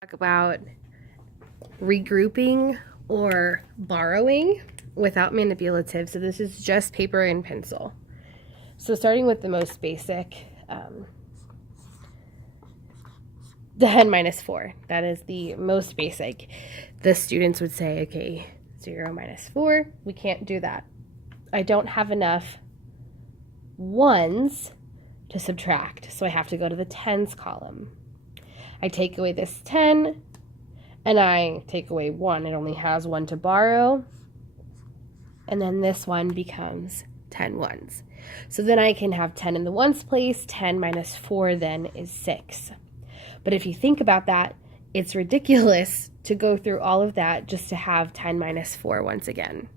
Talk about regrouping or borrowing without manipulative. So this is just paper and pencil. So starting with the most basic, 10 minus 4. That is the most basic. The students would say, okay, 0 minus 4. We can't do that. I don't have enough ones to subtract, so I have to go to the tens column. I take away this 10, and I take away 1. It only has 1 to borrow. And then this one becomes 10 ones. So then I can have 10 in the ones place. 10 minus 4 then is 6. But if you think about that, it's ridiculous to go through all of that just to have 10 minus 4 once again.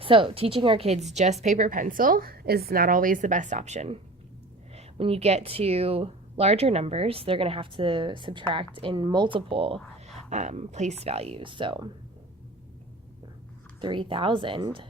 So teaching our kids just paper pencil is not always the best option. When you get to larger numbers, they're going to have to subtract in multiple place values. So 3,000.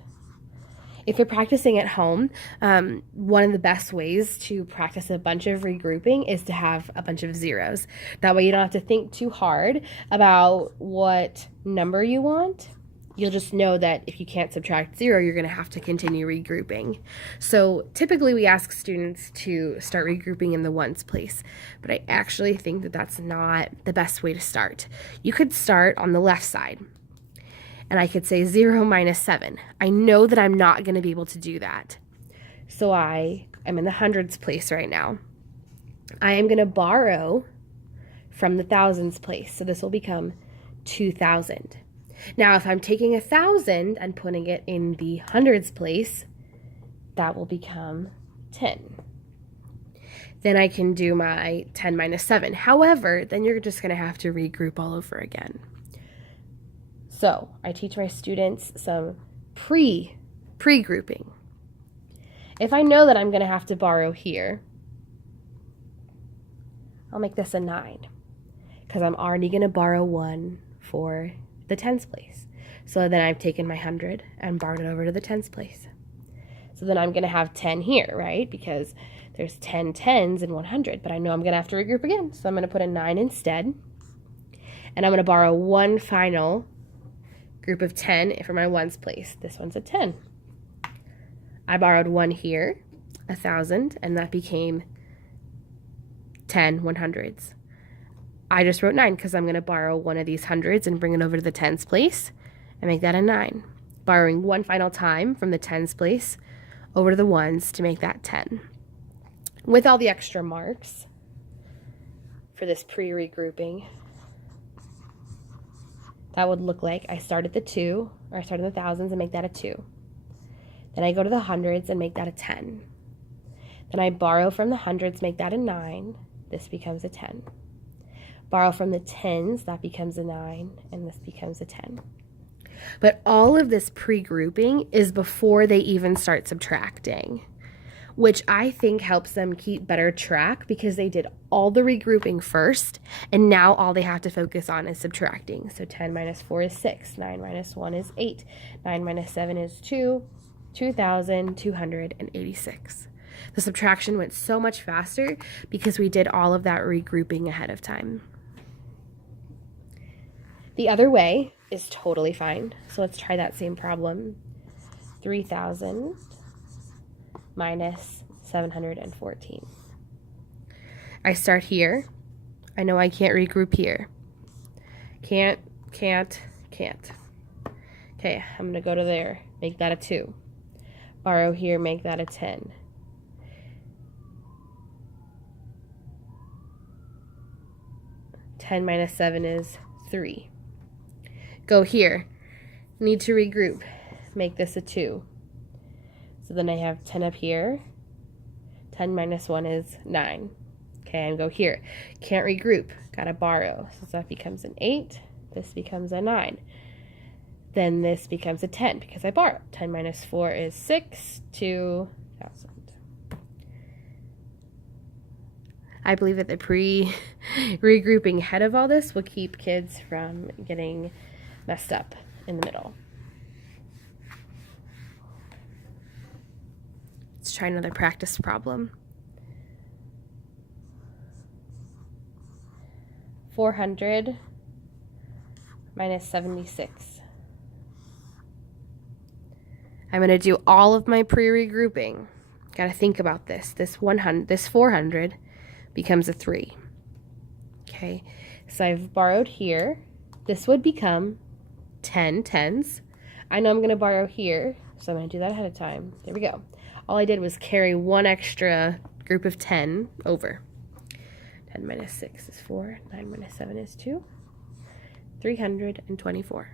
If you're practicing at home, one of the best ways to practice a bunch of regrouping is to have a bunch of zeros. That way you don't have to think too hard about what number you want. You'll just know that if you can't subtract 0, you're going to have to continue regrouping. So typically we ask students to start regrouping in the ones place, but I actually think that that's not the best way to start. You could start on the left side, and I could say 0 minus 7. I know that I'm not going to be able to do that. So I am in the hundreds place right now. I am going to borrow from the thousands place, so this will become 2,000. Now, if I'm taking 1,000 and putting it in the hundreds place, that will become 10. Then I can do my 10 minus 7. However, then you're just going to have to regroup all over again. So I teach my students some pre-grouping. If I know that I'm going to have to borrow here, I'll make this a 9 because I'm already going to borrow 1 for the tens place. So then I've taken my 100 and borrowed it over to the tens place. So then I'm going to have 10 here, right? Because there's 10 tens in 100, but I know I'm going to have to regroup again. So I'm going to put a 9 instead. And I'm going to borrow one final group of 10 for my ones place. This one's a 10. I borrowed 1 here, 1,000, and that became 10 100s. I just wrote 9 because I'm going to borrow one of these hundreds and bring it over to the tens place and make that a 9. Borrowing one final time from the tens place over to the ones to make that 10. With all the extra marks for this pre-regrouping, that would look like I start at the 2, or I start in the thousands and make that a 2. Then I go to the hundreds and make that a 10. Then I borrow from the hundreds, make that a 9. This becomes a 10. Borrow from the tens, that becomes a 9, and this becomes a 10. But all of this pre-grouping is before they even start subtracting, which I think helps them keep better track because they did all the regrouping first, and now all they have to focus on is subtracting. So 10 minus 4 is 6, 9 minus 1 is 8, 9 minus 7 is 2, 2,286. The subtraction went so much faster because we did all of that regrouping ahead of time. The other way is totally fine. So let's try that same problem. 3,000 minus 714. I start here. I know I can't regroup here. Can't. Okay, I'm going to go to there. Make that a 2. Borrow here, make that a 10. Ten minus 7 is 3. Go here. Need to regroup. Make this a 2. So then I have 10 up here. 10 minus 1 is 9. Okay, and go here. Can't regroup. Gotta borrow. So that becomes an 8. This becomes a 9. Then this becomes a 10 because I borrowed. 10 minus 4 is 6. 2,000. I believe that the regrouping ahead of all this will keep kids from getting messed up in the middle. Let's try another practice problem. 400 minus 76. I'm going to do all of my pre-regrouping. Got to think about this. This 400 becomes a 3. Okay, so I've borrowed here. This would become 10 tens. I know I'm going to borrow here, so I'm going to do that ahead of time. There we go. All I did was carry one extra group of 10 over. 10 minus 6 is 4. 9 minus 7 is 2. 324.